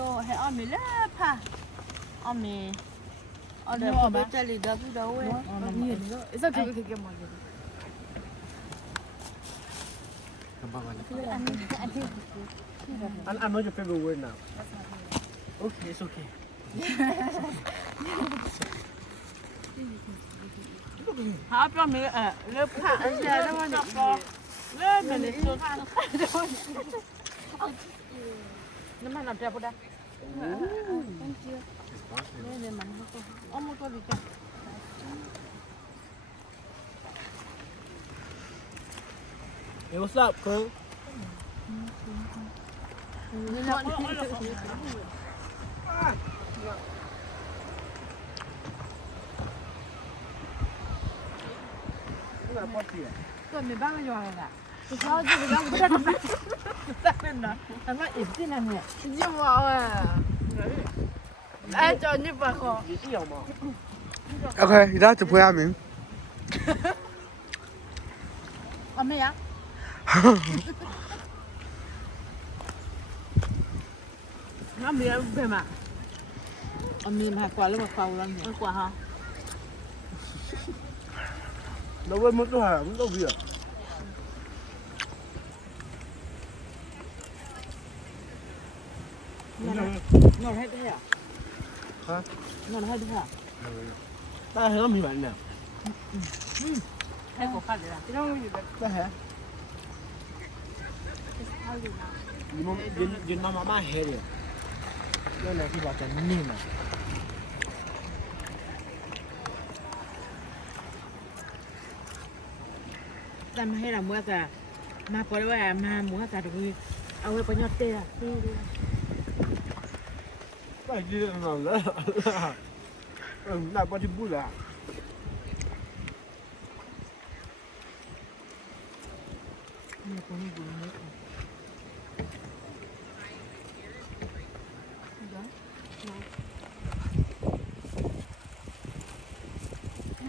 多还阿米嘞怕，阿米，阿的不被这里的不到位。你那个，这个可以干嘛的？I'm not your favorite word now. Okay, it's okay. 好，表妹那怕，而且那么那个，那没得说看，那么那这不得？那那蛮好个，我们这里干。Hey, what's up, Kung? 对，没办法就完了。然后这个让我在那呢，他妈一进来没？一进毛哎！哎，叫你不好。OK，而家直播下面。我没呀。那没有别嘛，我没买挂了，我挂了没？挂哈。那我们都还我们都不要。我还得呀。啊？我还得呀。大家还没完呢。还给我发的啦。这种鱼的。大家。你们人妈妈蛮黑的，要来去把这拧了。咱们黑了么子？มาปล่อยไว้มาหมูหัดดูเอาไว้ปนยอดเตี้ย 快点了，那把就不了。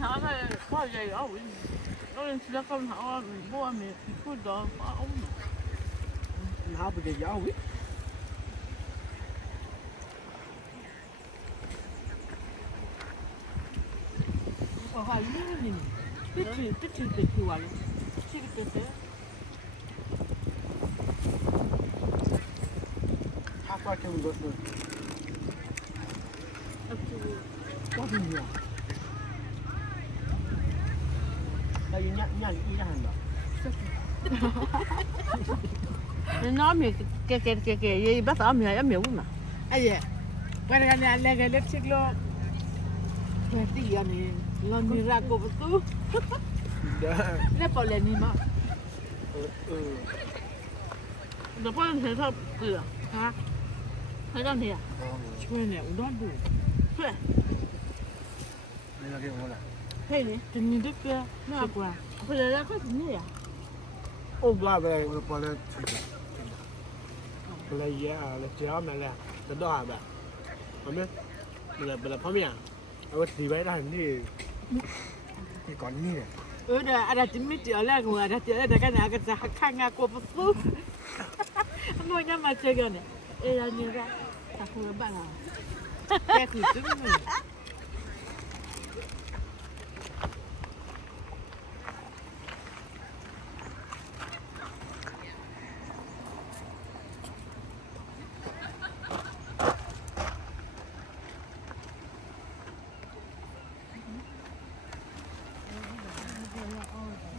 好，那靠也有味。有人吃了更好，我没不知道发欧呢。那不得要味？我还有呢，别去完了，这个别别。他发给我个是，我不要。那人家一样的。人家没给，也不少没也没有嘛。哎呀，我那个那个吃了，我第二年老米拉过不住，那不来你嘛？那不能吃它对啊，还让你啊？去年我乱读，对，人家给我了。嘿你，今年这个那过，不是那快是你呀？我不来，我不来吃。不来也啊，来只要买了，这多少吧？我们不来泡面，我提回来你，你搞你的。ada cemit dia lah, ada dia ada kan agak zahakan aku betul. Amonya macam gini. Yang ni kan, aku lebat lah. Saya kucing ni.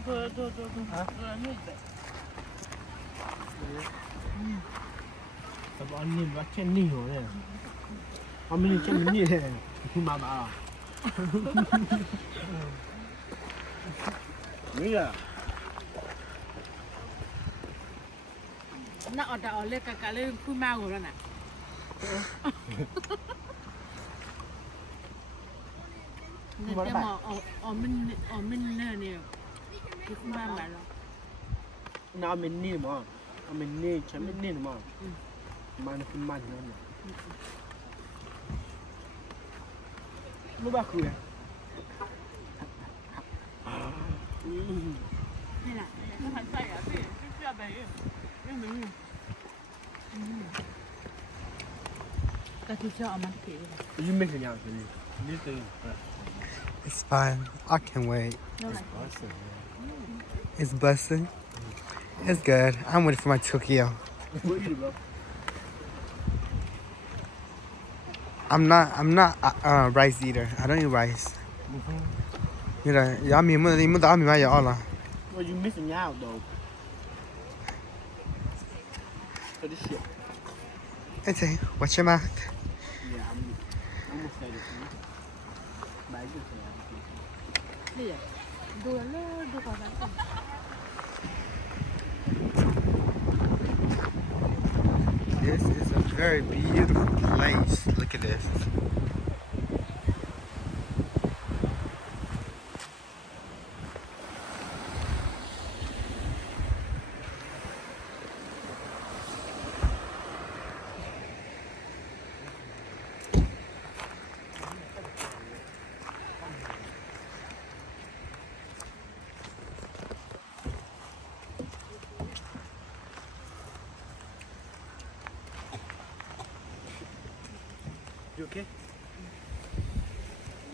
对，怎么你把钱你有嘞？我们钱你嘞，你妈妈啊？没呀。Nak ada oleh kakak le ku mau lah nak. Nanti mau omen ni. Ku mau lah. 那没你嘛，没你钱没你嘛，买那买那嘛。没把口呀。Ni lah. 那还在呀？对，就这样呗，没有。就叫俺们给的。你没什么样子，你等。It's fine. I can wait. It's busting. It's good. I'm waiting for my Tokyo. What you bro? I'm not a rice eater. I don't eat rice. You know, y'all mean y'all Well, you missing out though. For this shit. Hey, watch your mouth. Yeah, I'm gonna say this. But I just say 对呀，多了多好玩。 This is a very beautiful place. Look at this. You okay?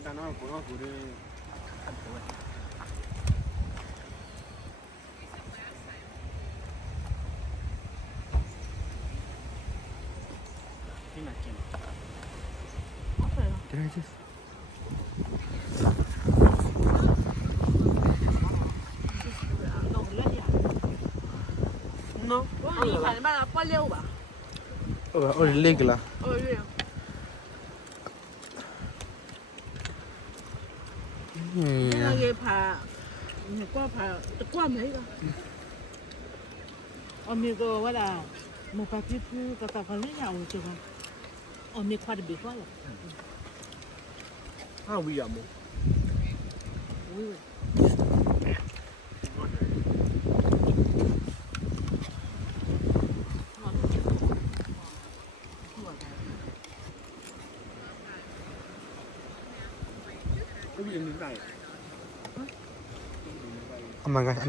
Đang nói của đi ăn của mình. Cái này kìa. Did I just? No. 我你反正把它剥了吧。 Oh, illegal. 哦对。 Yeah. 那个爬，你光爬，光没个。我们个我啦，没把皮肤个打翻了呀，我这个。我们快点别说了。 How we are more. 我。 Cái gì đến đây? Oh my gosh.